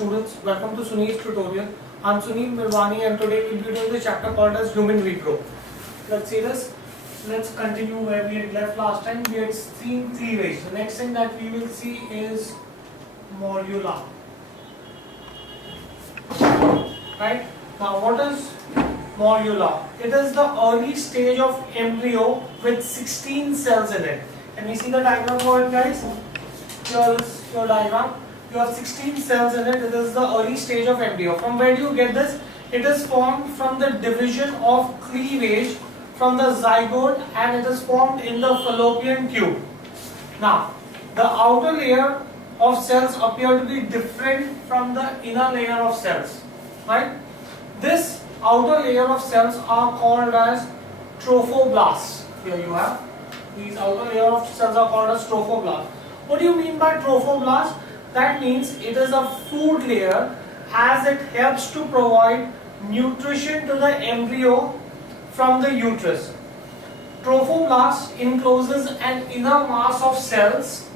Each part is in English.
students, welcome to Sunil's tutorial. I'm Sunil Mirwani and today we'll be doing the chapter called as Human Repro. Let's see this. Let's continue where we had left last time. We had seen cleavage. The next thing that we will see is morula. Right? Now what is morula? It is the early stage of embryo with 16 cells in it. Can we see the diagram for it, guys? Here is your diagram. You have 16 cells in it. It is the early stage of embryo. From where do you get this? It is formed from the division of cleavage from the zygote and it is formed in the fallopian tube. Now, the outer layer of cells appear to be different from the inner layer of cells. Right? This outer layer of cells are called as trophoblasts. Here you have. These outer layer of cells are called as trophoblasts. What do you mean by trophoblast? That means it is a food layer as it helps to provide nutrition to the embryo from the uterus. Trophoblast encloses an inner mass of cells,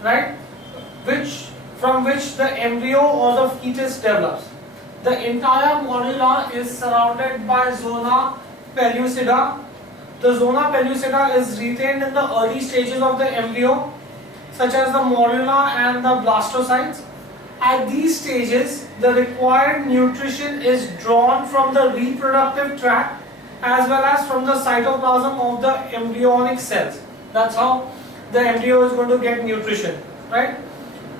right, from which the embryo or the fetus develops. The entire morula is surrounded by zona pellucida. The zona pellucida is retained in the early stages of the embryo, such as the morula and the blastocytes. At these stages, the required nutrition is drawn from the reproductive tract as well as from the cytoplasm of the embryonic cells. That's how the embryo is going to get nutrition, right?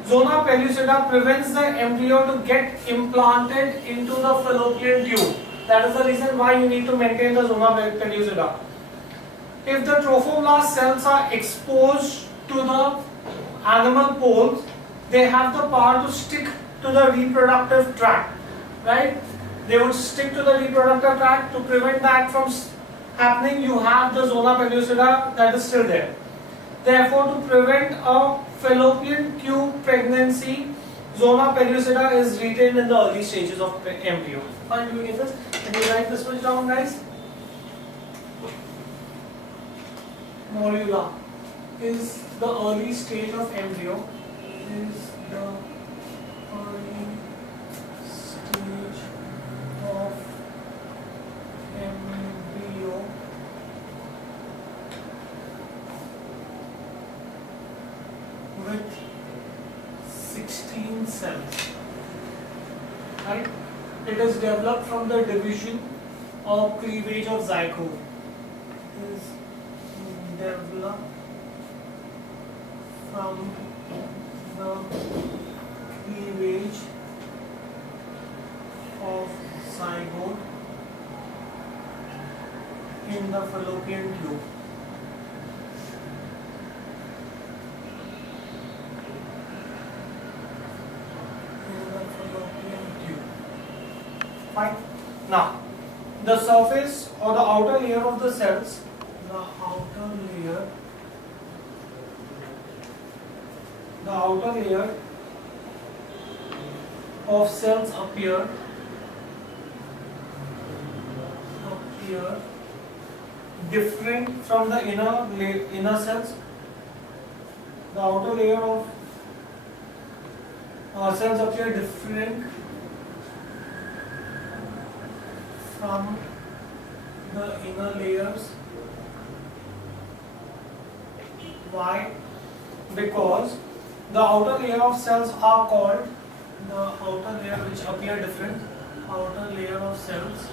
Zona pellucida prevents the embryo to get implanted into the fallopian tube. That is the reason why you need to maintain the zona pellucida. If the trophoblast cells are exposed to the animal poles, they have the power to stick to the reproductive tract, right? They would stick to the reproductive tract. To prevent that from happening, you have the zona pellucida that is still there. Therefore, to prevent a fallopian tube pregnancy, zona pellucida is retained in the early stages of embryo. Fine, do you get this? Can you write this much down, guys? Morula is the early stage of embryo. Is the early stage of embryo with 16 cells. Right? It is developed from the division of cleavage of zygote. Is developed from the cleavage of zygote in the fallopian tube. Fine. Now, the surface or the outer layer of the cells, the outer layer of cells appear different from the inner cells. The outer layer of cells appear different from the inner layers. Why? Because the outer layer of cells are called, the outer layer which appear different, outer layer of cells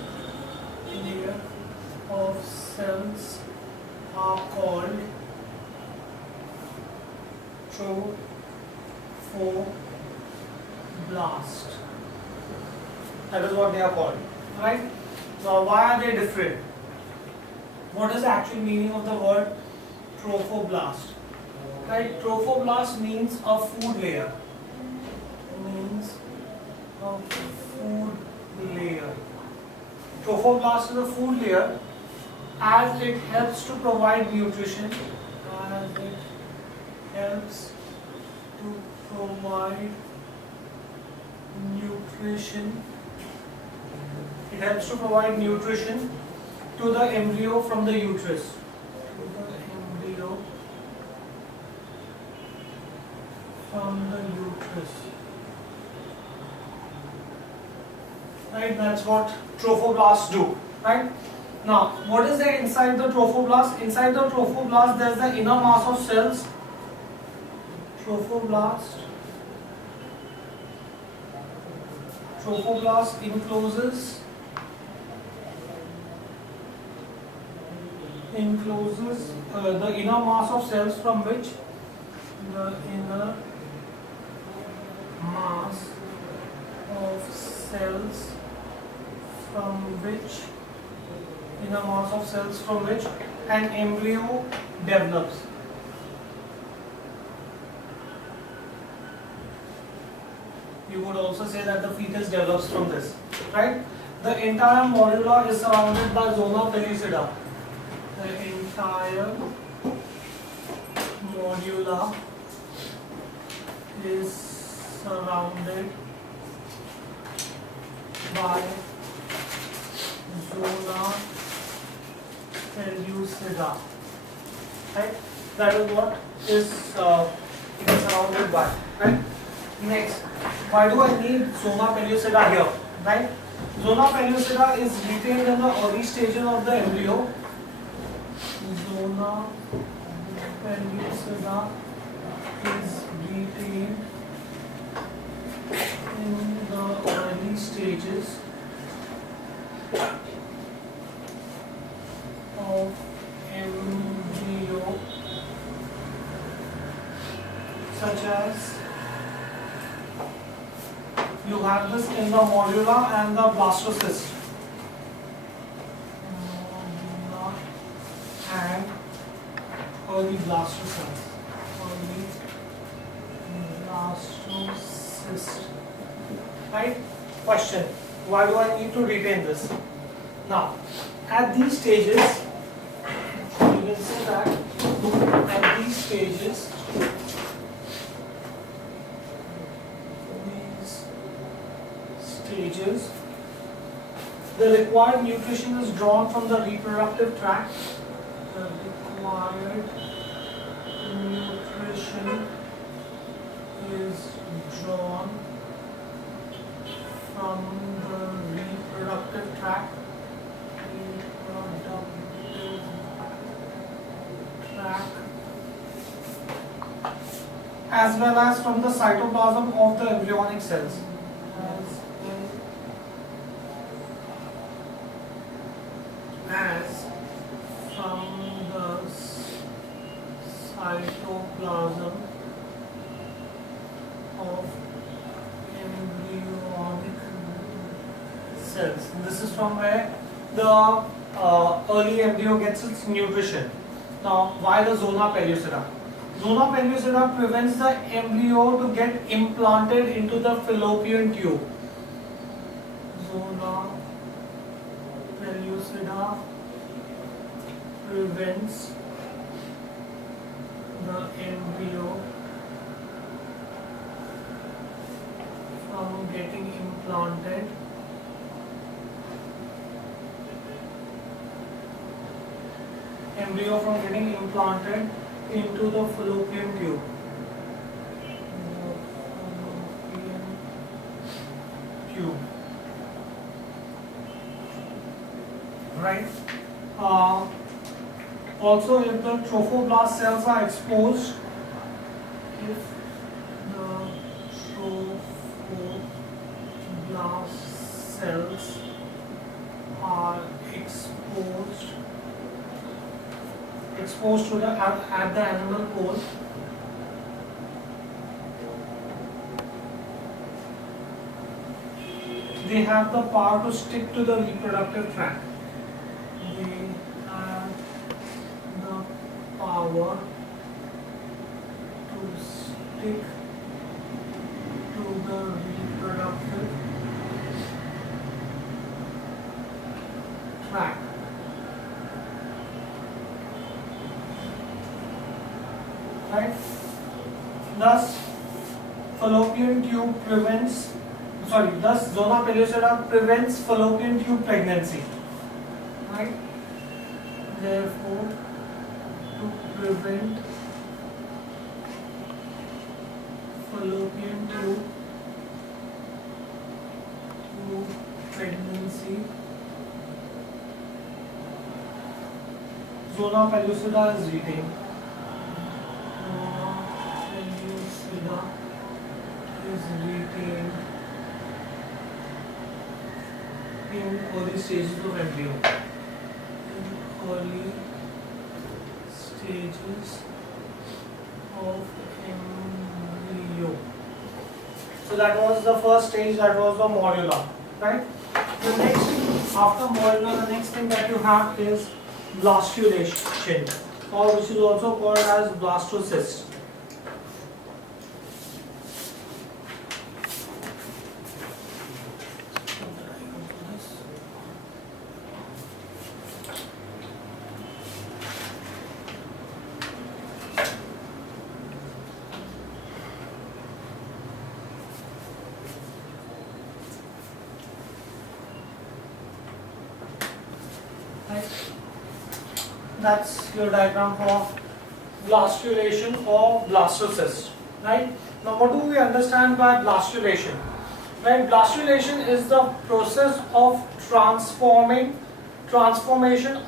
are called trophoblast. That is what they are called, right? Now, why are they different? What is the actual meaning of the word trophoblast? Right? Trophoblast means a food layer. Trophoblast is a food layer as it helps to provide nutrition. It helps to provide nutrition to the embryo from the uterus. From the uterus. right? That's what trophoblasts do, right? Now, what is there inside the trophoblast? Inside the trophoblast, there's the inner mass of cells. Trophoblast encloses the inner mass of cells from which the inner mass of cells from which an embryo develops. You would also say that the fetus develops from this, right? The entire morula is surrounded by zona pellucida. The entire morula is surrounded by zona pellucida, right? That is what is it is surrounded by, right? Next, why do I need zona pellucida here, right? Zona pellucida is retained in the early stages of the embryo. Zona pellucida is retained in the early stages of embryo, such as you have this in the morula and the blastocyst. Morula and early blastocyst. Early blastocyst. Right? Question: why do I need to retain this? Now, at these stages, you can say that at these stages, the required nutrition is drawn from the reproductive tract. The required nutrition is drawn from the reproductive tract. As well as from the cytoplasm of the embryonic cells. As from the cytoplasm of embryonic cells. This is from where the early embryo gets its nutrition. Now, why the zona pellucida? Zona pellucida prevents the embryo to get implanted into the fallopian tube. Zona pellucida prevents the embryo from getting implanted into the fallopian tube. Right? Also, if the trophoblast cells are exposed, exposed to the at the animal pole, they have the power to stick to the reproductive tract. They have the power to stick to the reproductive tract. Right? Thus, zona pellucida prevents fallopian tube pregnancy. Right? Therefore, to prevent fallopian tube see zona pellucida is retained. Zona pellucida is retained in early stages of embryo. In early stages of embryo. So that was the first stage, that was the morula, right? The next, after morula, the next thing that you have is blastulation, or which is also called as blastocyst. That's your diagram for blastulation or blastocyst, right? Now what do we understand by blastulation? Right, blastulation is the process of transformation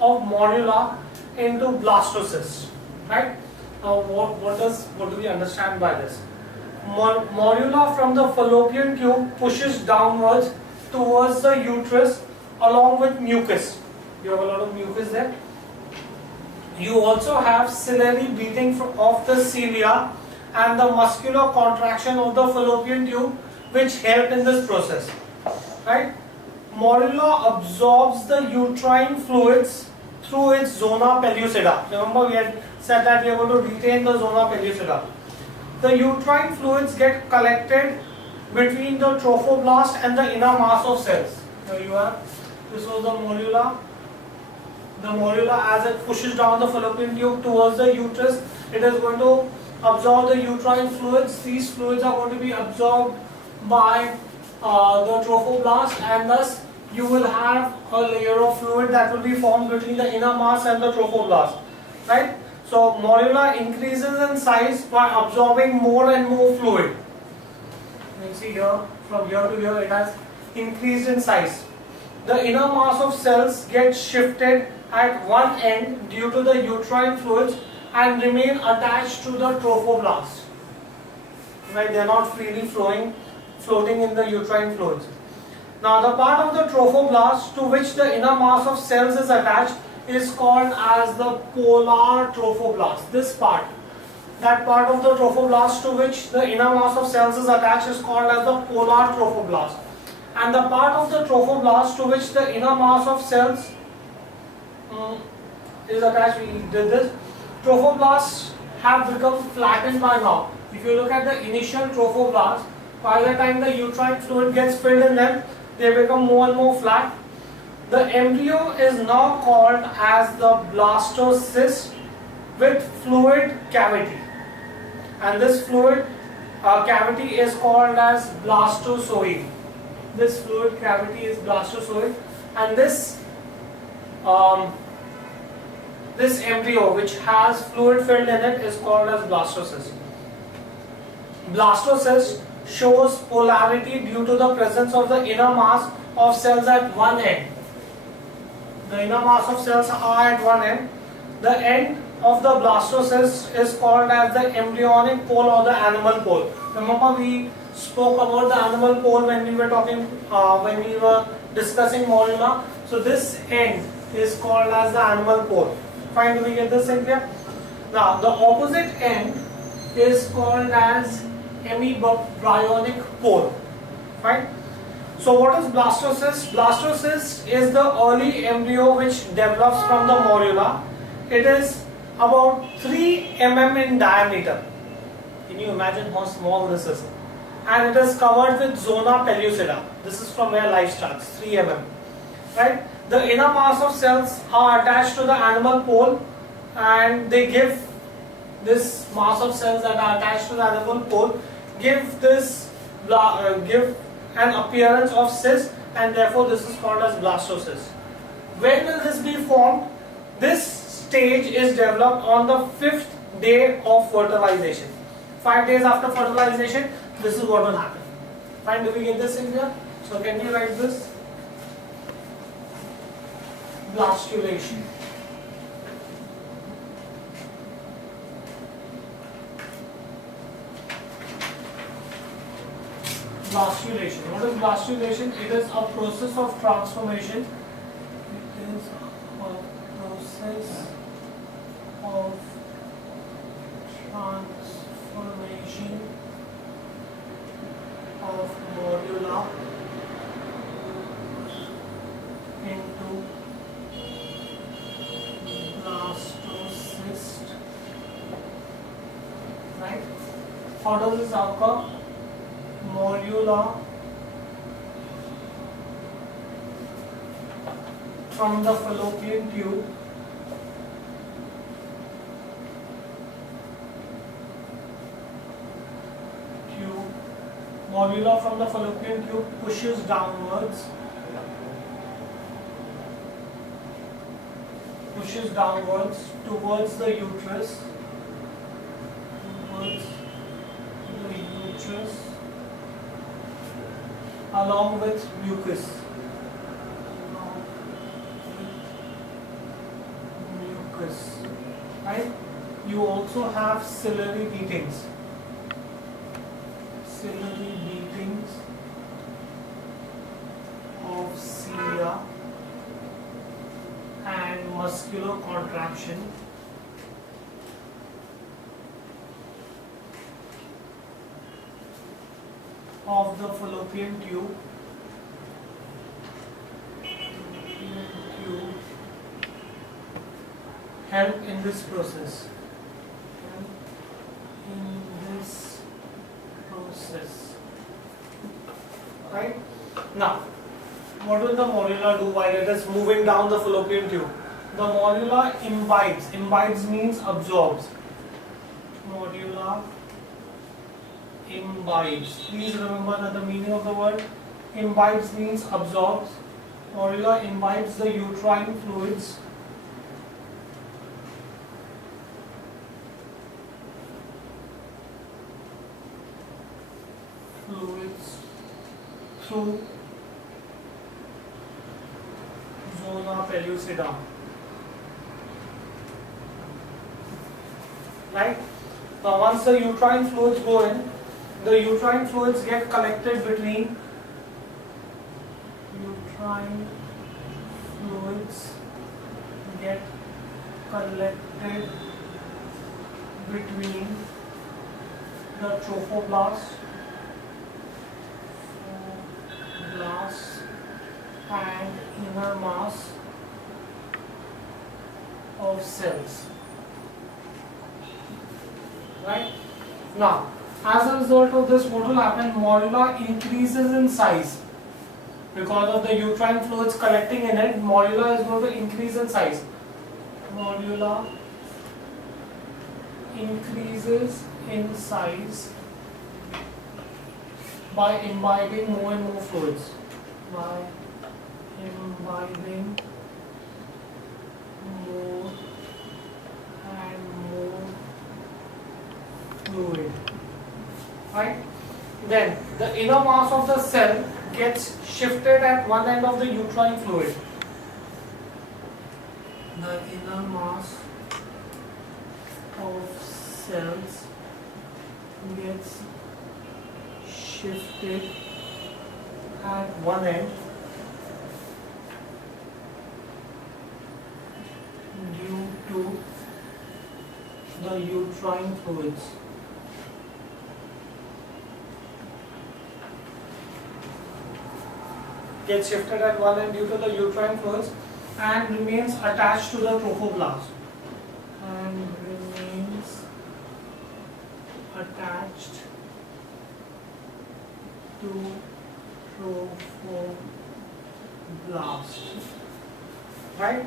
of morula into blastocyst, right? Now what do we understand by this? Morula from the fallopian tube pushes downwards towards the uterus along with mucus. You have a lot of mucus there. You also have ciliary beating of the cilia and the muscular contraction of the fallopian tube, which help in this process, right? Morula absorbs the uterine fluids through its zona pellucida. Remember, we had said that we are going to retain the zona pellucida. The uterine fluids get collected between the trophoblast and the inner mass of cells. Here you have, this was the morula. The morula, as it pushes down the fallopian tube towards the uterus, it is going to absorb the uterine fluids. These fluids are going to be absorbed by the trophoblast, and thus you will have a layer of fluid that will be formed between the inner mass and the trophoblast, right? So morula increases in size by absorbing more and more fluid. You can see here, from here to here, it has increased in size. The inner mass of cells gets shifted at one end due to the uterine fluids and remain attached to the trophoblast. Right, they are not freely floating in the uterine fluids. Now the part of the trophoblast to which the inner mass of cells is attached is called as the polar trophoblast. This part, that part of the trophoblast to which the inner mass of cells is attached is called as the polar trophoblast. And the part of the trophoblast to which the inner mass of cells is attached, we did this. Trophoblasts have become flattened by now. If you look at the initial trophoblasts, by the time the uterine fluid gets filled in them, they become more and more flat. The embryo is now called as the blastocyst with fluid cavity, and this fluid cavity is called as blastozoid. This fluid cavity is blastozoid, and this embryo which has fluid filled in it is called as blastocyst. Blastocyst shows polarity due to the presence of the inner mass of cells at one end. The inner mass of cells are at one end. The end of the blastocyst is called as the embryonic pole or the animal pole. Remember, we spoke about the animal pole when we were discussing morula. So this end is called as the animal pole. Fine, do we get this in here? Now the opposite end is called as hemibryonic pole. Fine. So what is blastocyst? Blastocyst is the early embryo which develops from the morula. It is about 3 mm in diameter. Can you imagine how small this is? And it is covered with zona pellucida. This is from where life starts, 3 mm. Right? The inner mass of cells are attached to the animal pole, and they give this mass of cells that are attached to the animal pole give an appearance of cyst, and therefore this is called as blastocyst. When will this be formed? This stage is developed on the 5th day of fertilization. 5 days after fertilization, this is what will happen. Fine, do we get this in here? So can you write this? blastulation. Blastulation. What is blastulation? It is a process of transformation. It is a process of transformation of morula into blastocyst. Right? How does this occur? Morula from the fallopian tube pushes downwards towards the uterus, along with mucus. Right? You also have ciliary beatings. Of cilia and muscular contraction of the fallopian tube help in this process. Right? Now, what will the morula do while it is moving down the fallopian tube? The morula imbibes. Imbibes means absorbs. Morula imbibes. Please remember that the meaning of the word imbibes means absorbs. Morula imbibes the uterine fluids through zona pellucida. Right? Now once the uterine fluids go in, the uterine fluids get collected between the trophoblast and inner mass of cells. Right? Now, as a result of this, what will happen? Morula increases in size. Because of the uterine fluids collecting in it, morula is going to increase in size. Morula increases in size by imbibing more and more fluids. By imbibing more and more fluid. Right? Then the inner mass of the cell gets shifted at one end of the uterine fluid. The inner mass of cells gets shifted at one end due to the uterine fluids. Gets shifted at one end due to the uterine fluids and remains attached to the trophoblast. Right?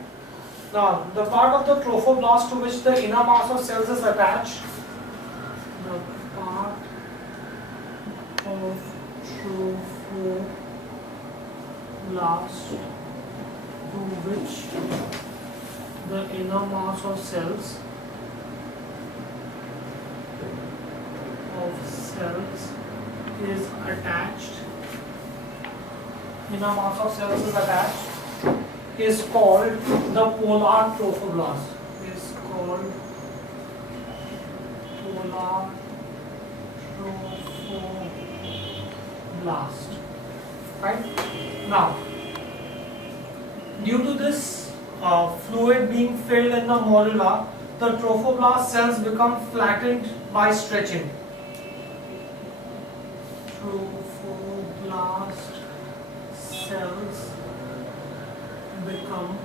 Now, the part of the trophoblast to which the inner mass of cells is attached, the part of trophoblast to which the inner mass of cells is attached. Inner mass of cells is attached. is called the polar trophoblast. Is called polar trophoblast. Right? Now, due to this fluid being filled in the morula, the trophoblast cells become flattened by stretching. Trophoblast cells become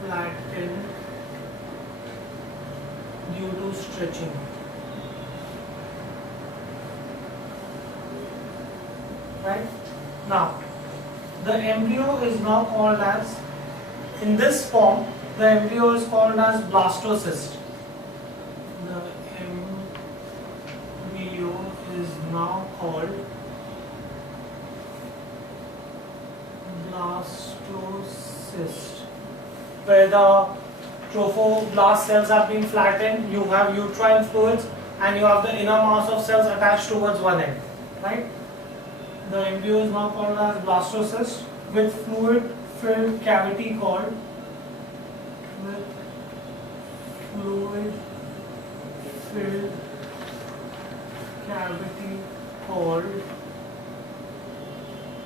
flattened due to stretching. Right? Now, the embryo is now called as, in this form, the embryo is called as blastocyst. The embryo is now called blastocyst, where the trophoblast cells have been flattened. You have uterine fluids and you have the inner mass of cells attached towards one end. Right? The embryo is now called as blastocyst with fluid-filled cavity called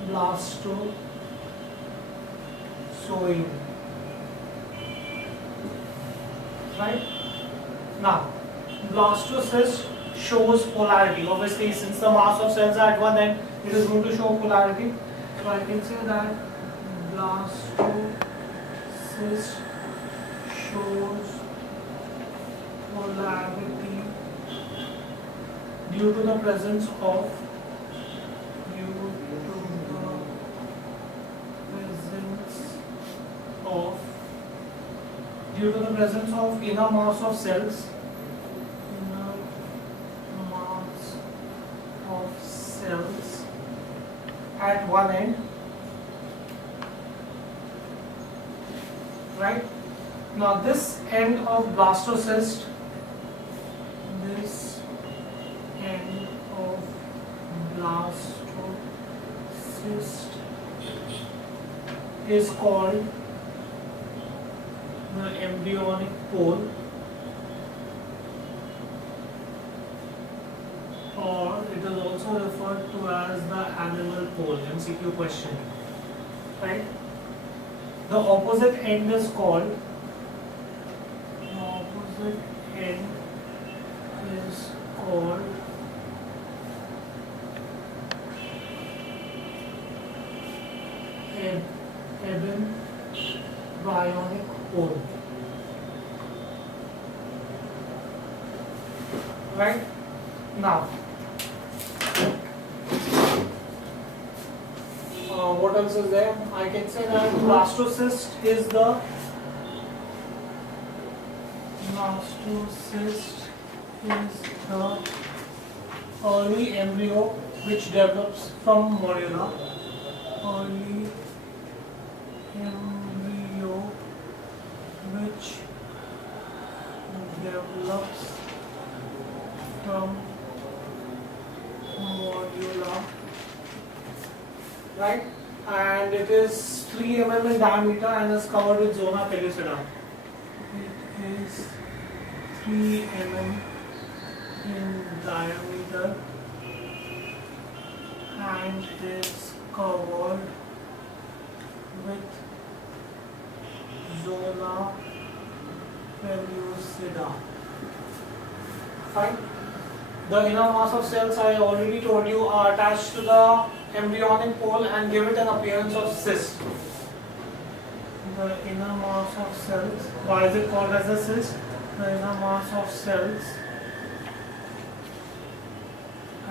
blastozoid. Right? Now, blastocyst shows polarity. Obviously, since the mass of cells are at one end, it is going to show polarity. So I can say that blastocyst shows polarity due to the presence of inner mass of cells. At one end, right? Now this end of blastocyst, is called the embryonic pole, or it is also referred to as the animal pole. MCQ question, right? The opposite end is called embryonic pole, right? Now, what else is there? I can say that blastocyst is the early embryo which develops from morula. Early embryo which develops from morula, right? And it is 3 mm in diameter and is covered with zona pellucida. It is 3 mm in diameter and is covered with zona pellucida. Fine. The inner mass of cells, I already told you, are attached to the embryonic pole and give it an appearance of cyst. The inner mass of cells, why is it called as a cyst? The inner mass of cells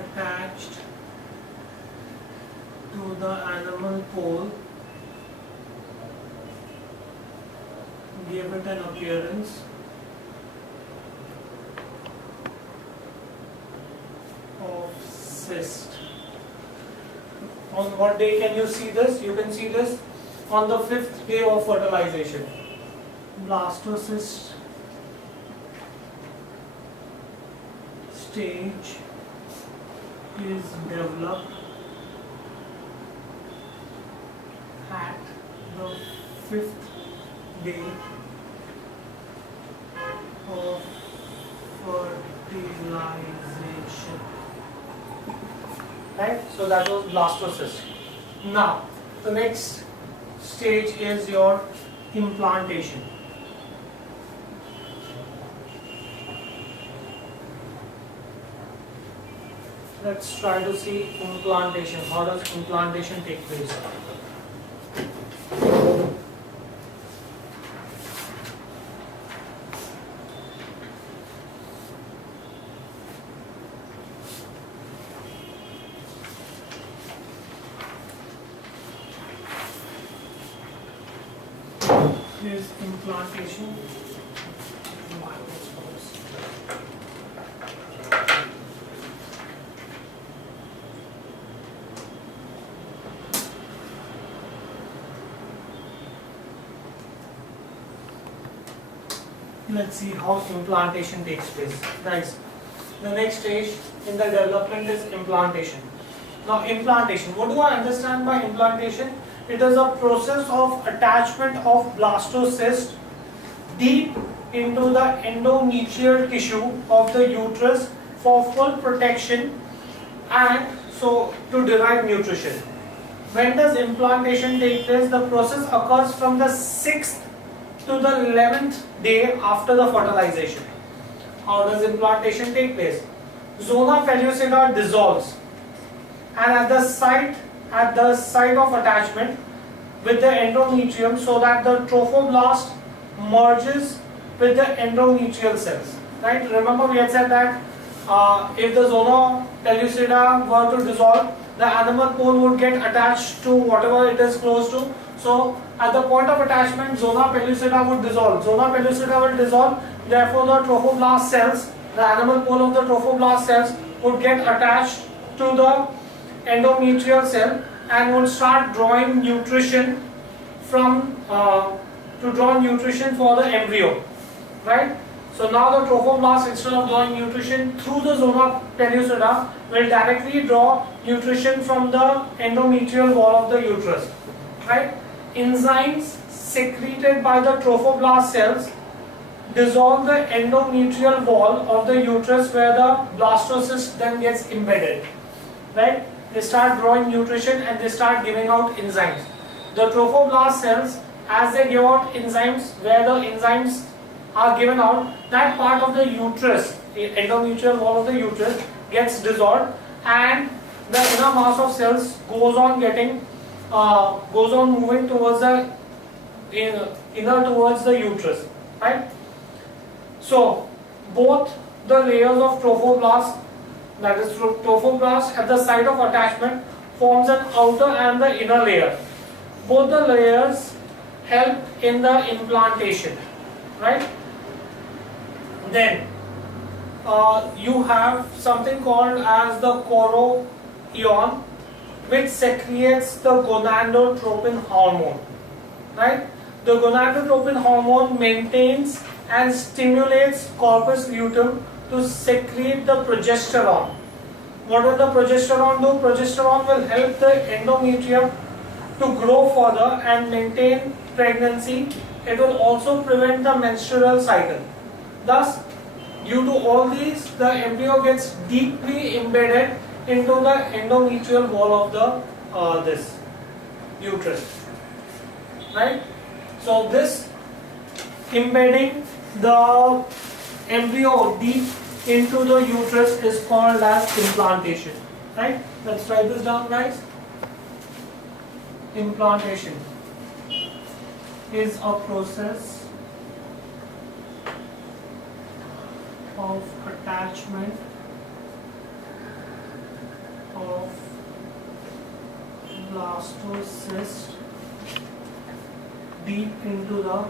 attached to the animal pole give it an appearance of cyst. On what day can you see this? You can see this on the 5th day of fertilization. Blastocyst stage is developed 5th day of fertilization. Right? So that was blastocyst. Now, the next stage is your implantation. Let's try to see implantation. How does implantation take place? Here's implantation. Let's see how implantation takes place. Guys, the next stage in the development is implantation. Now, implantation. What do I understand by implantation? It is a process of attachment of blastocyst deep into the endometrial tissue of the uterus for full protection and so to derive nutrition. When does implantation take place? The process occurs from the 6th to the 11th day after the fertilization. How does implantation take place? Zona pellucida dissolves, and at the site of attachment with the endometrium, so that the trophoblast merges with the endometrial cells. Right? Remember we had said that if the zona pellucida were to dissolve, the animal pole would get attached to whatever it is close to. So at the point of attachment, zona pellucida would dissolve. Zona pellucida will dissolve. Therefore, the trophoblast cells, the animal pole of the trophoblast cells, would get attached to the endometrial cell and would start drawing nutrition from to draw nutrition for the embryo. Right? So now the trophoblast, instead of drawing nutrition through the zona pellucida, will directly draw nutrition from the endometrial wall of the uterus. Right? Enzymes secreted by the trophoblast cells dissolve the endometrial wall of the uterus where the blastocyst then gets embedded. Right? They start drawing nutrition and they start giving out enzymes. The trophoblast cells, as they give out enzymes, where the enzymes are given out, that part of the uterus, the endometrial wall of the uterus, gets dissolved, and the inner mass of cells goes on moving towards the inner towards the uterus. Right? So both the layers of trophoblast, that is trophoblast at the site of attachment, forms an outer and the inner layer. Both the layers help in the implantation. Right? Then you have something called as the chorion, which secretes the gonadotropin hormone. Right? The gonadotropin hormone maintains and stimulates corpus luteum to secrete the progesterone. What will the progesterone do? Progesterone will help the endometrium to grow further and maintain pregnancy. It will also prevent the menstrual cycle. Thus, due to all these, the embryo gets deeply embedded into the endometrial wall of the this uterus. Right? So this embedding the embryo deep into the uterus is called as implantation. Right? Let's write this down, guys. Implantation is a process of attachment of blastocyst deep into the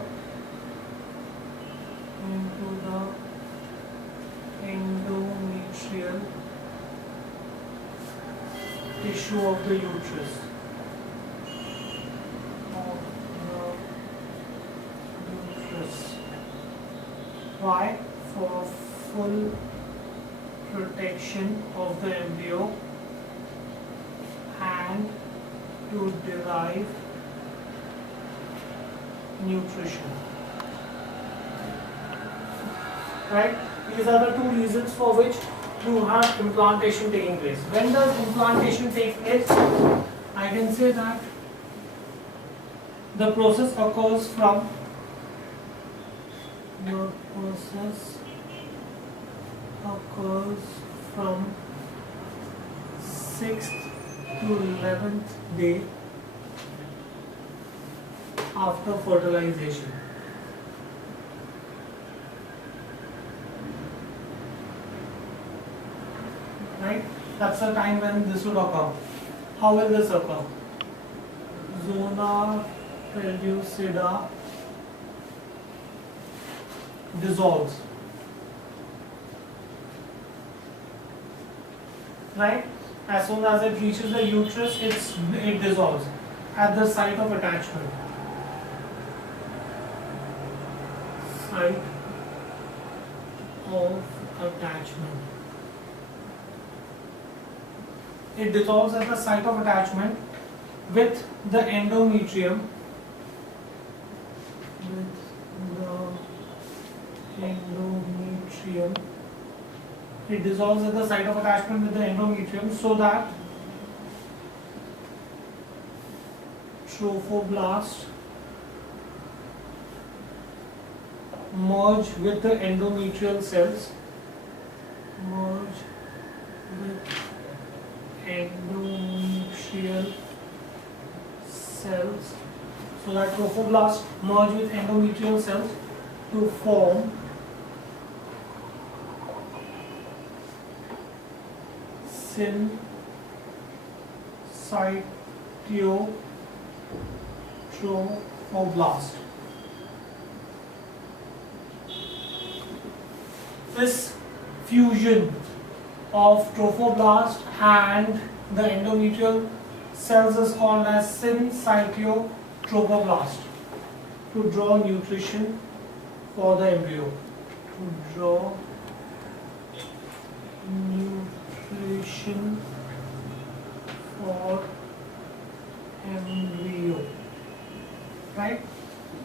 endometrial tissue of the uterus. Why? For full protection of the embryo and to derive nutrition. Right? These are the two reasons for which you have implantation taking place. When does implantation take place? I can say that the process occurs from 6th to 11th day after fertilization. Right? That's the time when this will occur. How will this occur? Zona pellucida dissolves. Right? As soon as it reaches the uterus, it dissolves at the site of attachment. Site of attachment. It dissolves at the site of attachment with the endometrium. It dissolves at the site of attachment with the endometrium so that trophoblast merge with the endometrial cells. Merge with endometrial cells. So that trophoblast merge with endometrial cells to form syncytotrophoblast. This fusion of trophoblast and the endometrial cells is called as syncytotrophoblast to draw nutrition for the embryo. To draw nutrition for embryo. Right?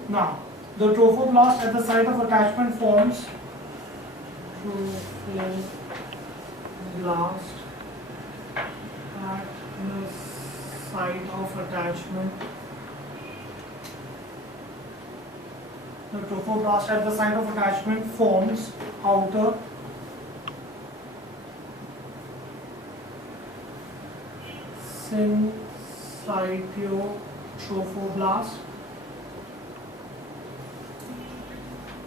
Now, the trophoblast at the site of attachment forms trophoblast at the site of attachment. The trophoblast at the site of attachment forms outer syncytotrophoblast.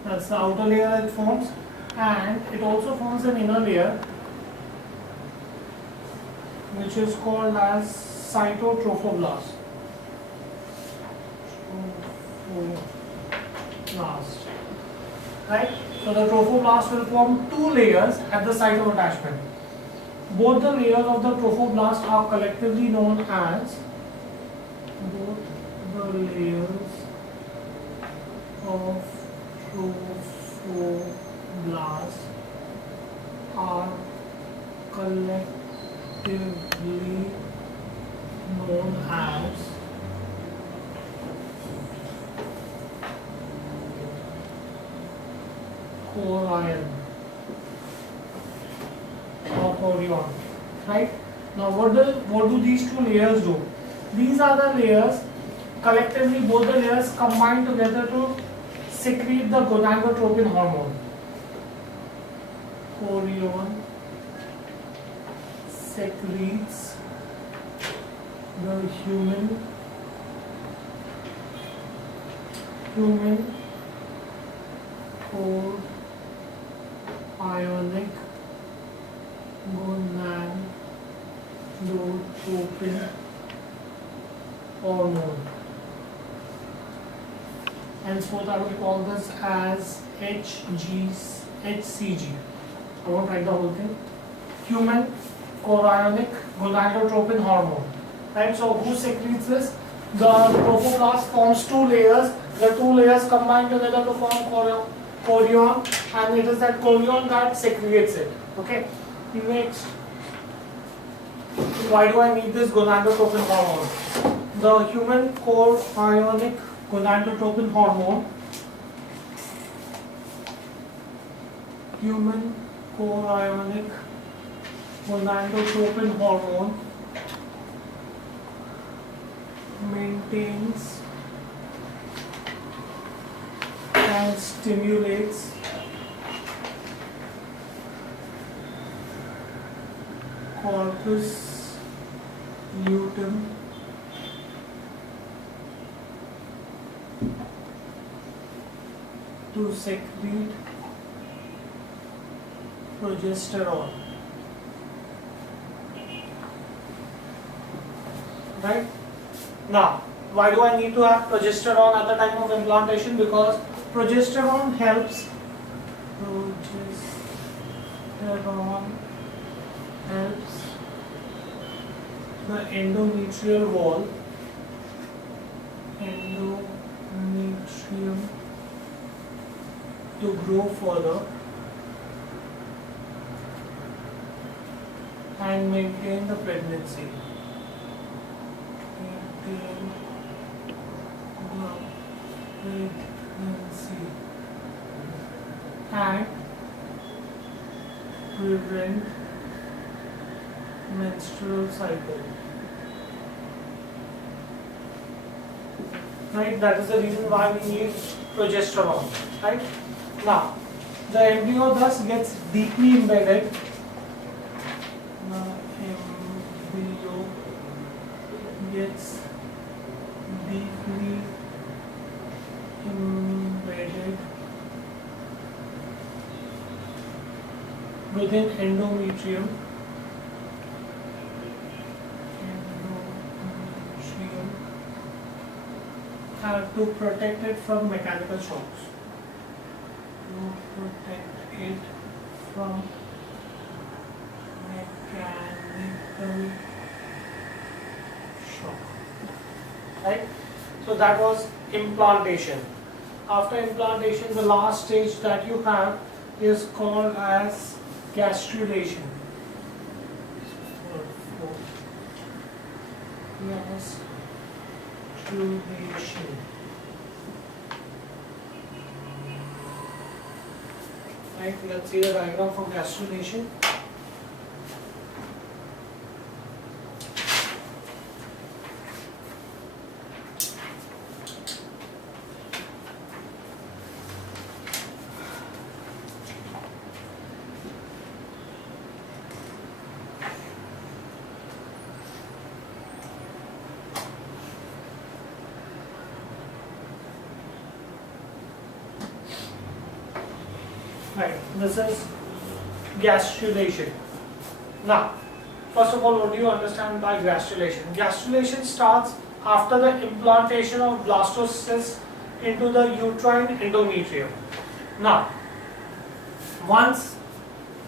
That's the outer layer it forms, and it also forms an inner layer which is called as cytotrophoblast. Right? So the trophoblast will form two layers at the site of attachment. Both the layers of the trophoblast are collectively known as chorion or chorion. Right? Now what do these two layers do? These are the layers, collectively both the layers combine together to secrete the gonadotropin hormone. Chorion secretes the human chorionic gonadotropin hormone. Henceforth, I will call this as HCG. I won't write the whole thing. Human chorionic gonadotropin hormone. Right? So, who secretes this? The trophoblast forms two layers. The two layers combine together to form chorion, and it is that chorion that secretes it. Okay. Next, why do I need this gonadotropin hormone? The human chorionic gonadotropin hormone, human chorionic gonadotropin hormone maintains and stimulates corpus luteum to secrete progesterone. Right? Now, why do I need to have progesterone at the time of implantation? Because progesterone helps the endometrial wall, endometrium, to grow further and maintain the pregnancy. And prevent menstrual cycle. Right, that is the reason why we need progesterone. Right, now the embryo thus gets deeply embedded. The embryo gets deeply embedded within endometrium. To protect it from mechanical shocks. To protect it from mechanical shock. Right? So that was implantation. After implantation, the last stage that you have is called as gastrulation. Gastrulation. Right, let's see the diagram for gastrulation. Right, this is gastrulation. Now, first of all, what do you understand by gastrulation? Gastrulation starts after the implantation of blastocysts into the uterine endometrium. Now, once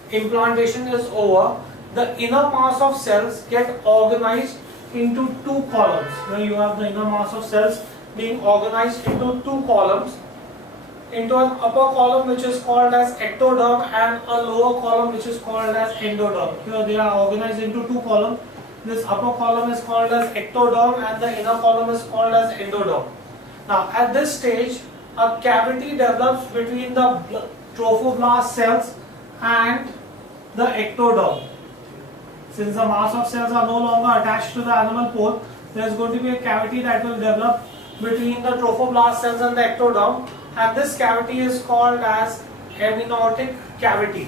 implantation is over, the inner mass of cells get organized into two columns. Now you have the inner mass of cells being organized into two columns, into an upper column which is called as ectoderm and a lower column which is called as endoderm. Here they are organized into two columns. This upper column is called as ectoderm and the inner column is called as endoderm. Now at this stage, a cavity develops between the trophoblast cells and the ectoderm. Since the mass of cells are no longer attached to the animal pole, there is going to be a cavity that will develop between the trophoblast cells and the ectoderm, and this cavity is called as amniotic cavity,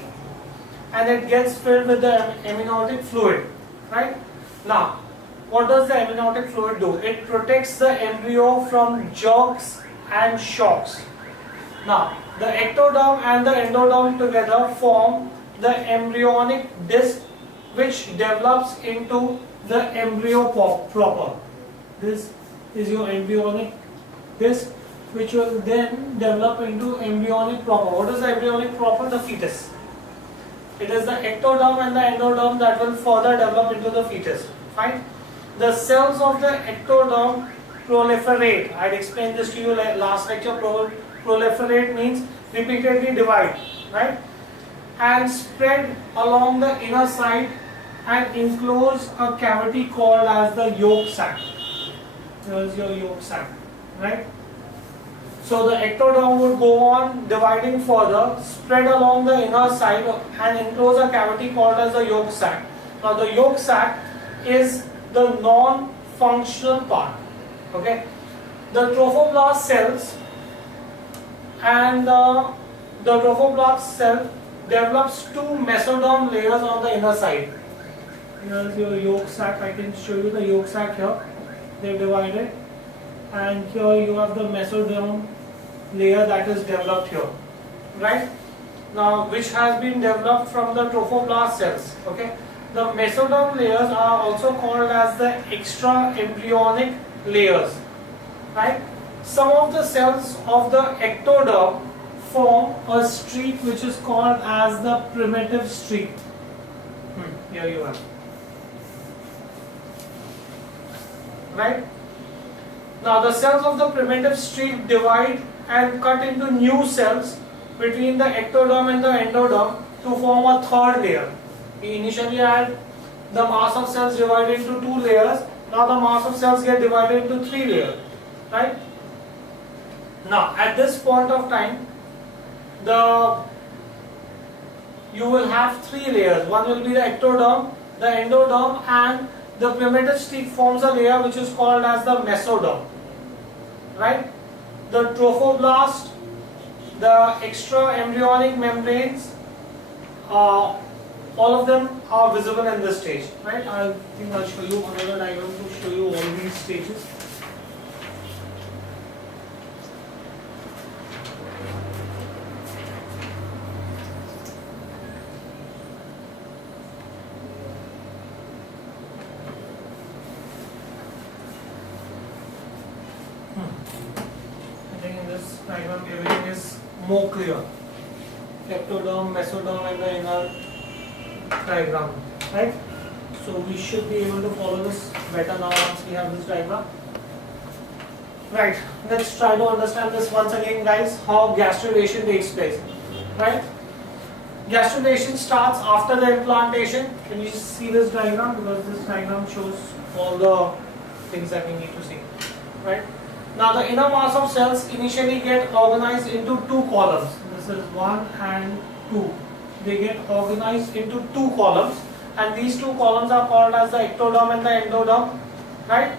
and it gets filled with the amniotic fluid. Right? Now, what does the amniotic fluid do? It protects the embryo from jerks and shocks. Now, the ectoderm and the endoderm together form the embryonic disc, which develops into the embryo proper. This is your embryonic disc, which will then develop into embryonic proper. What is the embryonic proper? The fetus. It is the ectoderm and the endoderm that will further develop into the fetus. Fine. The cells of the ectoderm proliferate. I had explained this to you last lecture. Proliferate means repeatedly divide, right? And spread along the inner side and enclose a cavity called as the yolk sac. Here is your yolk sac, right? So the ectoderm would go on dividing further, spread along the inner side and enclose a cavity called as the yolk sac. Now the yolk sac is the non-functional part. Okay, the trophoblast cells and the trophoblast cell develops two mesoderm layers on the inner side. Here is your yolk sac. I can show you the yolk sac here. They have divided, and here you have the mesoderm layer that is developed here, right? Now, which has been developed from the trophoblast cells. Okay, the mesoderm layers are also called as the extra embryonic layers, right? Some of the cells of the ectoderm form a streak which is called as the primitive streak. Here you have, right? Now the cells of the primitive streak divide and cut into new cells between the ectoderm and the endoderm to form a third layer. We initially had the mass of cells divided into two layers. Now the mass of cells get divided into three layers, right? Now at this point of time, you will have three layers. One will be the ectoderm, the endoderm, and the primitive streak forms a layer which is called as the mesoderm, right? The trophoblast, the extra embryonic membranes, all of them are visible in this stage, right? I think I'll show you another diagram to show you all these stages. Diagram, everything is more clear. Ectoderm, mesoderm, and the inner diagram, right? So we should be able to follow this better now once we have this diagram. Right, let's try to understand this once again, guys, how gastrulation takes place, right? Gastrulation starts after the implantation. Can you see this diagram? Because this diagram shows all the things that we need to see, right? Now the inner mass of cells initially get organized into two columns. This is 1 and 2. They get organized into two columns, and these two columns are called as the ectoderm and the endoderm, right?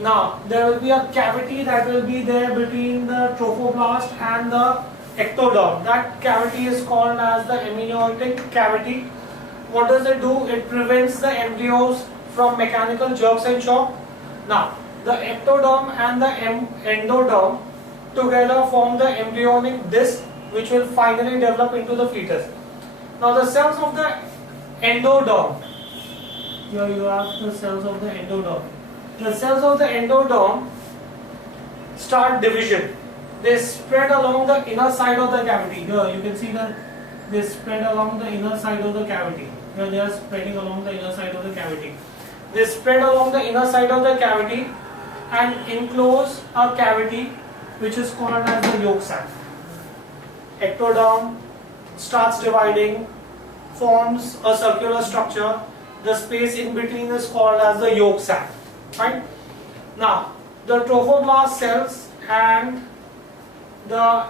Now there will be a cavity that will be there between the trophoblast and the ectoderm. That cavity is called as the amniotic cavity. What does it do? It prevents the embryos from mechanical jerks and shock. Now the ectoderm and the endoderm together form the embryonic disc, which will finally develop into the fetus. Now the cells of the endoderm, here you have the cells of the endoderm. The cells of the endoderm start division. They spread along the inner side of the cavity. Here you can see that they spread along the inner side of the cavity. Here they are spreading along the inner side of the cavity. They spread along the inner side of the cavity and enclose a cavity which is called as the yolk sac. Ectoderm starts dividing, forms a circular structure. The space in between is called as the yolk sac. Right? Now, the trophoblast cells and the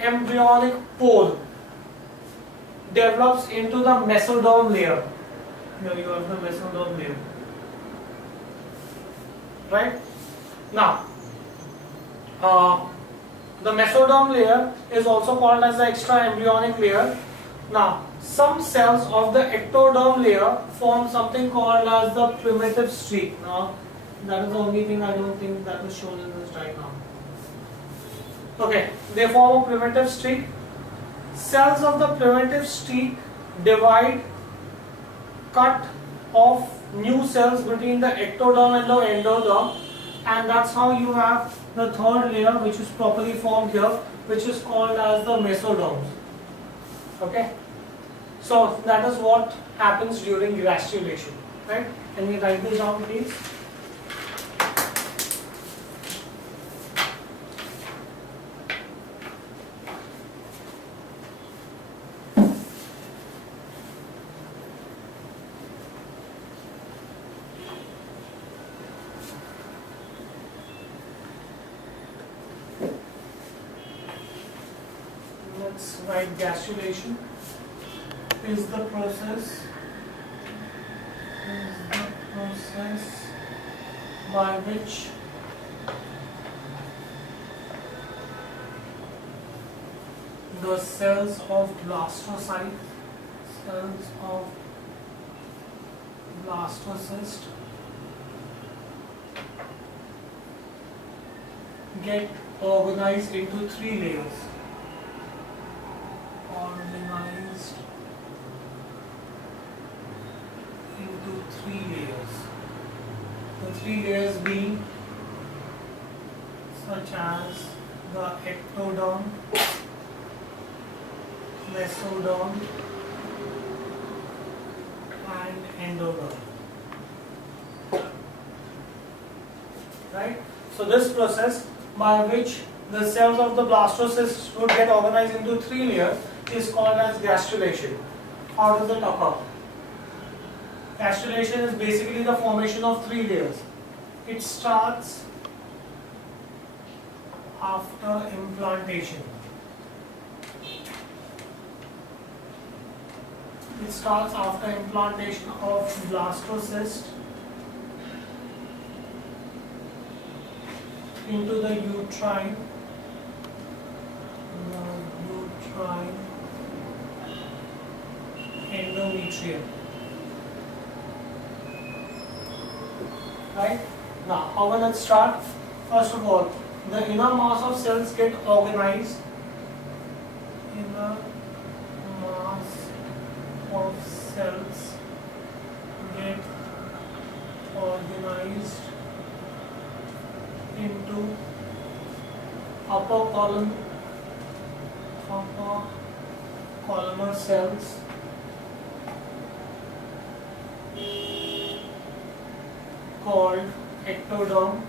embryonic pole develops into the mesoderm layer. Here you have the mesoderm layer. Right? Now, the mesoderm layer is also called as the extra embryonic layer. Now, some cells of the ectoderm layer form something called as the primitive streak. Now, that is the only thing I don't think that is shown in this diagram. Okay, they form a primitive streak. Cells of the primitive streak divide, cut off new cells between the ectoderm and the endoderm, and that's how you have the third layer which is properly formed here, which is called as the mesoderms. Okay, so that is what happens during gastrulation, right? Can we write this down, please? write gastrulation is the process by which the cells of blastocyst get organized into three layers. Organized into three layers. The three layers being such as the ectoderm, mesoderm, and endoderm. Right? So this process by which the cells of the blastocyst would get organized into three layers is called as gastrulation. How does it occur? Gastrulation is basically the formation of three layers. It starts after implantation. It starts after implantation of blastocyst into the uterine endometrium. Right? Now, how will it start? First of all, the inner mass of cells get organized. Inner mass of cells get organized into upper columnar cells called ectoderm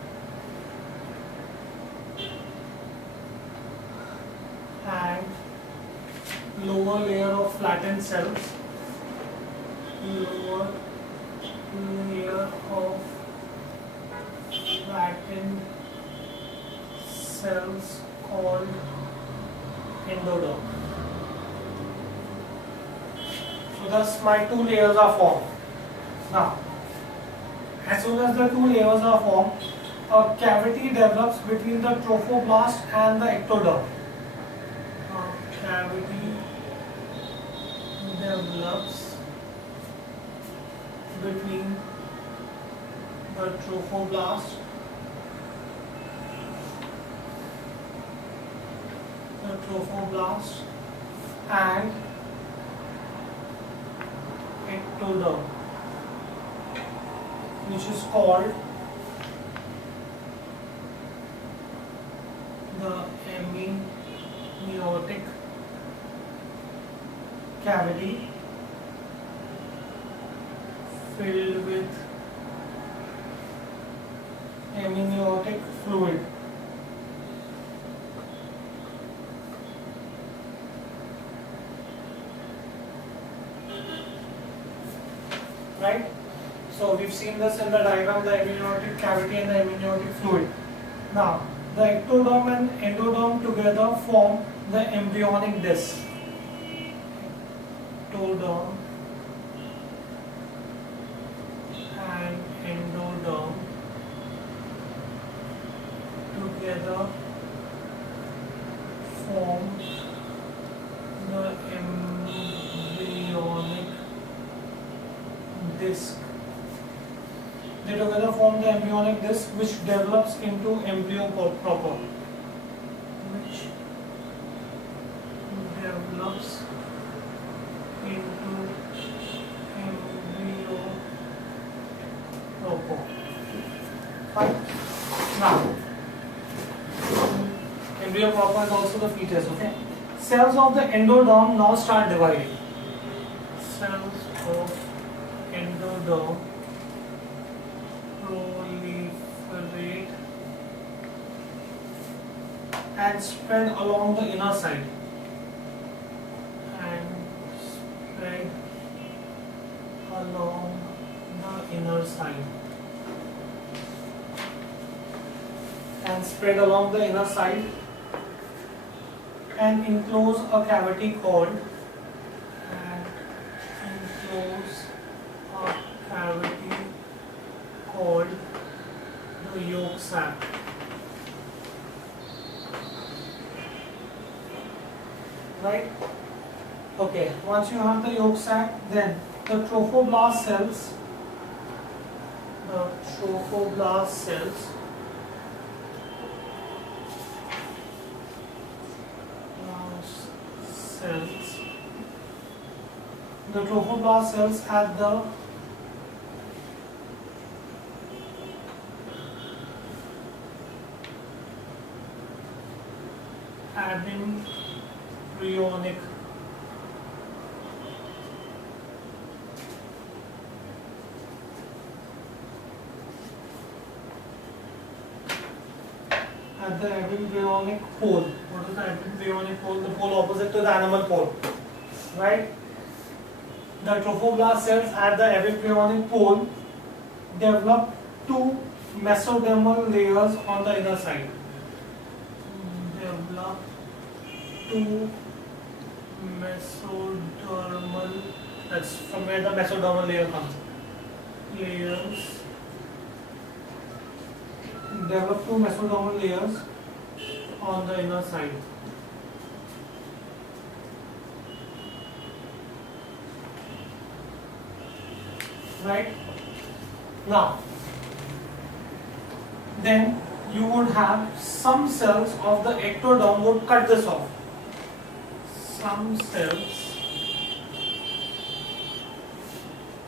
and lower layer of flattened cells, lower layer of flattened cells called endoderm. So thus my two layers are formed. Now, as soon as the two layers are formed, a cavity develops between the trophoblast and the ectoderm. A cavity develops between the trophoblast and ectoderm, which is called the amniotic cavity filled with amniotic fluid. Right? So we've seen this in the diagram, the amniotic cavity and the amniotic fluid. Now, the ectoderm and endoderm together form the embryonic disc. Ectoderm and endoderm together form the embryonic disc. They together form the embryonic disc, which develops into embryo proper. Which develops into embryo proper. Fine. Now, embryo proper is also the fetus. Okay. Cells of the endoderm now start dividing. Cells of endoderm proliferate and spread along the inner side. And spread along the inner side and enclose a cavity called and enclose a cavity called the yolk sac. Right? Okay, once you have the yolk sac, then the trophoblast cells, the trophoblast cells at the embryonic pole. What is the embryonic pole? The pole opposite to the animal pole, right? The trophoblast cells at the embryonic pole develop two mesodermal layers on the inner side. Develop two mesodermal, that's from where the mesodermal layer comes. Develop two mesodermal layers on the inner side. Right? Now, then you would have some cells of the ectoderm would cut this off. Some cells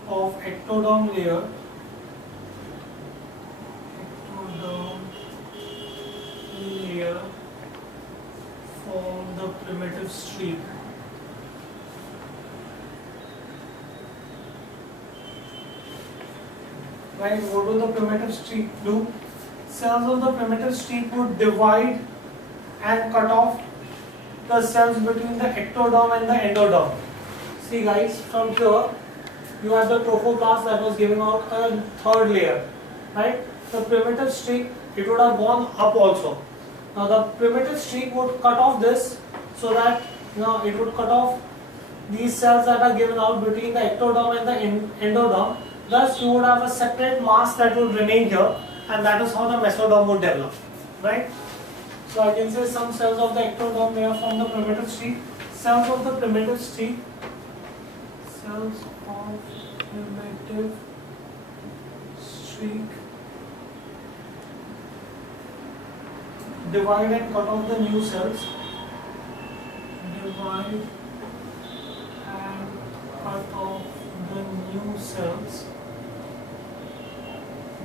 of ectoderm layer form the primitive streak. Right? What will the primitive streak do? Cells of the primitive streak would divide and cut off the cells between the ectoderm and the endoderm. See guys, from here you have the trophoblast that was giving out a third layer. Right? The primitive streak, it would have gone up also. Now the primitive streak would cut off this, so that it would cut off these cells that are given out between the ectoderm and the endoderm. Thus you would have a separate mass that would remain here, and that is how the mesoderm would develop. Right? So I can say some cells of the ectoderm layer form the primitive streak. Cells of the primitive streak divide and cut off the new cells. Divide and cut off the new cells.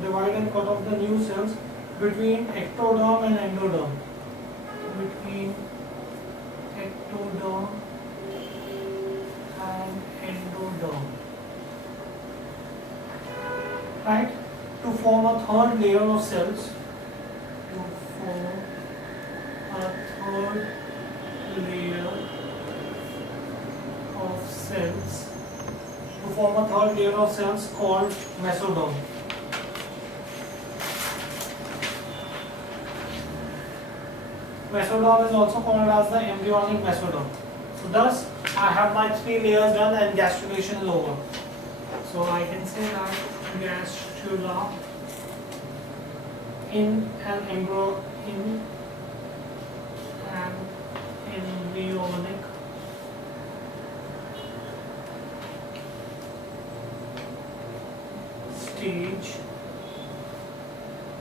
Divide and cut off the new cells between ectoderm and endoderm. Between ectoderm and endoderm. Right? To form a third layer of cells. To form a third layer of cells called mesoderm. Mesoderm is also called as the embryonic mesoderm. So thus I have my three layers done and gastrulation is over. So I can say that gastrula in an embryonic stage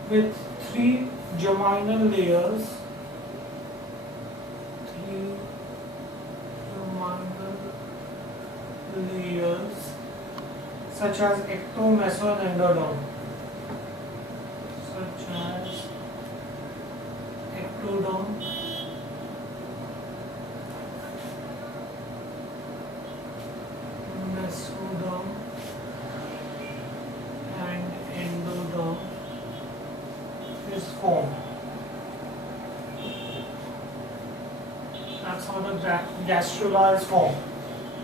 with three germinal layers, such as ecto, meso and endoderm. Such as ectoderm, mesoderm and endoderm is formed. That's how the gastrula is formed.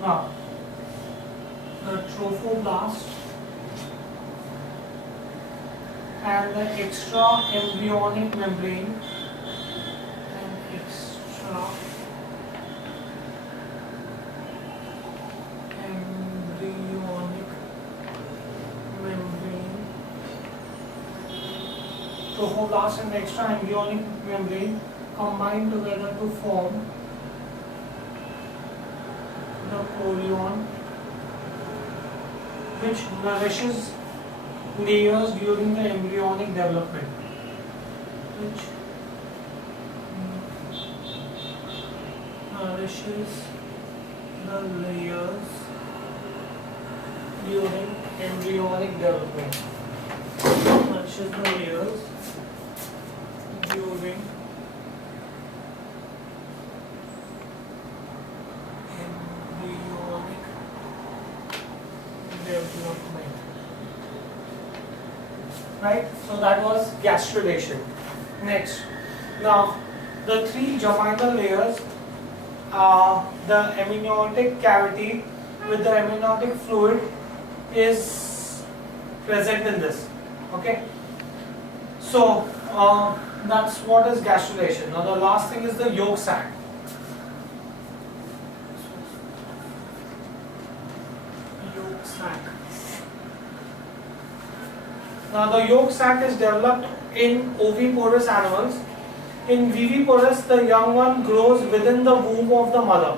Now, the trophoblast and the extra embryonic membrane trophoblast and extra embryonic membrane combine together to form the chorion, which nourishes layers during the embryonic development. Which nourishes the layers during embryonic development. Nourishes the layers during embryonic development. Right? So that was gastrulation. Next, now the three germinal layers, the amniotic cavity with the amniotic fluid is present in this. Okay, so that's what is gastrulation. Now the last thing is the yolk sac. Yolk sac. Now the yolk sac is developed in oviporous animals. In viviparous, the young one grows within the womb of the mother.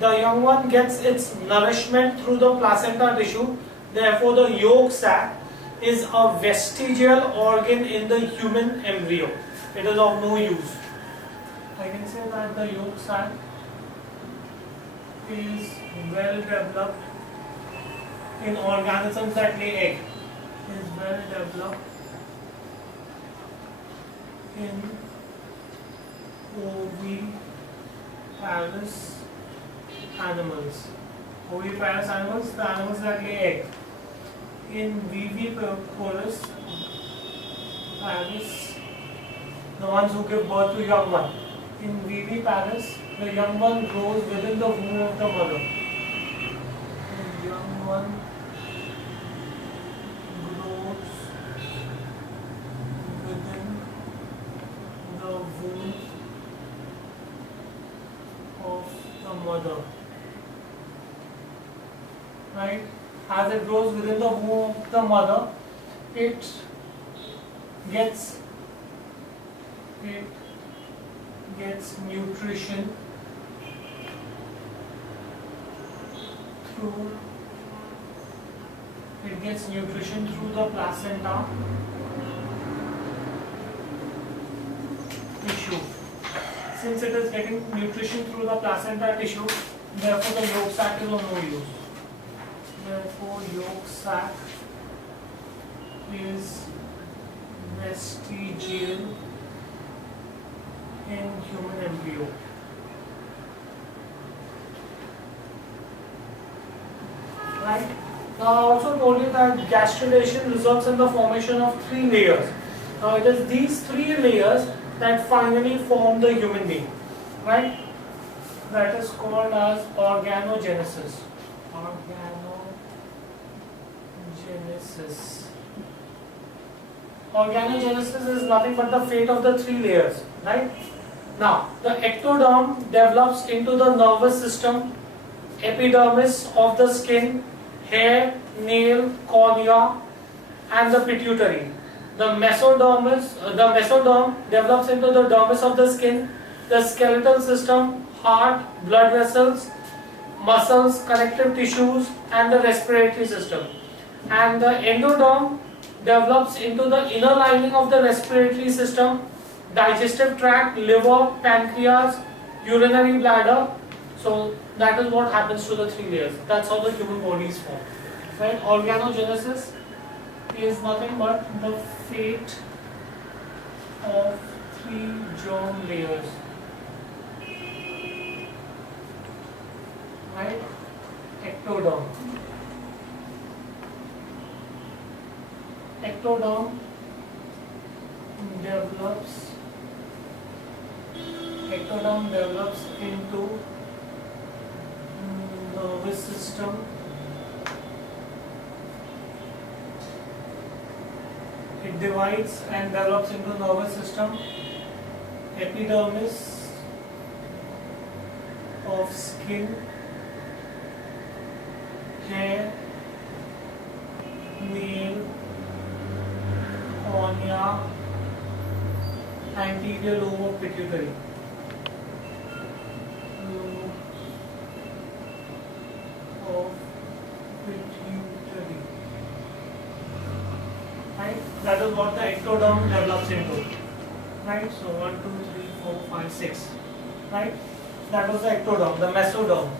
The young one gets its nourishment through the placenta tissue. Therefore, the yolk sac is a vestigial organ in the human embryo. It is of no use. I can say that the yolk sac is well developed in organisms that lay egg. Is well developed in oviparous animals. Oviparous animals, the animals that lay egg. In viviparous, the ones who give birth to young one. In viviparous, the young one grows within the womb of the mother. The young one grows within the womb of the mother. Right? As it grows within the womb of the mother, it gets nutrition through the placenta tissue. Since it is getting nutrition through the placenta tissue, therefore the yolk sac is of no use. Therefore, yolk sac is vestigial in human embryo. Right? Now, I also told you that gastrulation results in the formation of three layers. Now, it is these three layers that finally form the human being. Right? That is called as organogenesis. Organogenesis is nothing but the fate of the three layers, right? Now, the ectoderm develops into the nervous system, epidermis of the skin, hair, nail, cornea, and the pituitary. The mesoderm develops into the dermis of the skin, the skeletal system, heart, blood vessels, muscles, connective tissues, and the respiratory system. And the endoderm develops into the inner lining of the respiratory system, digestive tract, liver, pancreas, urinary bladder. So that is what happens to the three layers. That's how the human body is formed. Right? Organogenesis is nothing but the fate of three germ layers. Right? Ectoderm. Ectoderm develops into nervous system, it divides and develops into nervous system, epidermis of skin, hair, nail, cornea, anterior lobe of pituitary. Lobe of pituitary. Right? That is what the ectoderm develops into. Right? So 1, 2, 3, 4, 5, 6. Right? That was the ectoderm, the mesoderm.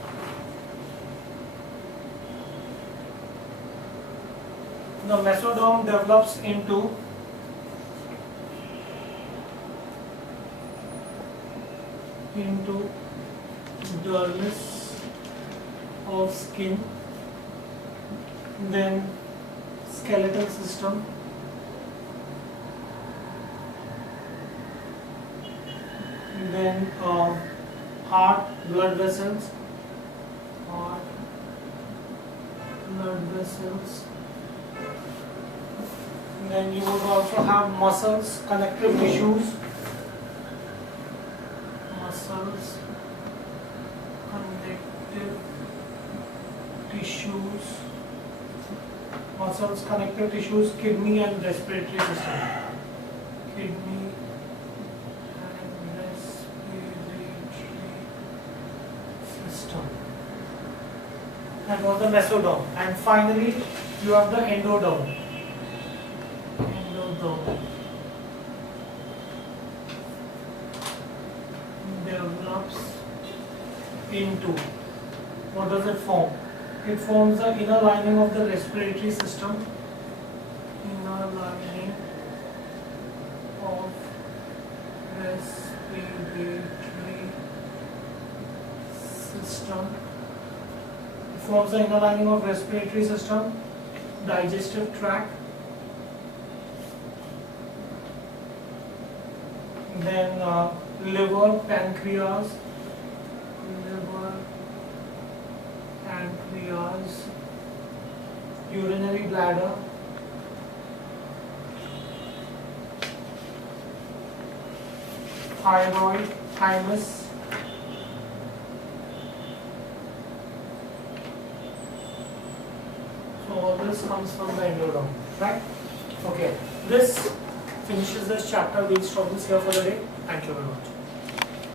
The mesoderm develops into dermis of skin, then skeletal system, then heart, blood vessels, then you would also have muscles, connective tissues, connective tissues, kidney and respiratory system. Kidney and respiratory system. That was the mesoderm. And finally, you have the endoderm. Develops into, what does it form? It forms the inner lining of the respiratory system. Inner lining of respiratory system. It forms the inner lining of respiratory system, digestive tract, then liver, pancreas, urinary bladder, thyroid, thymus, so all this comes from the endoderm, right? Okay, this finishes this chapter. We'll stop this here for the day. Thank you very much.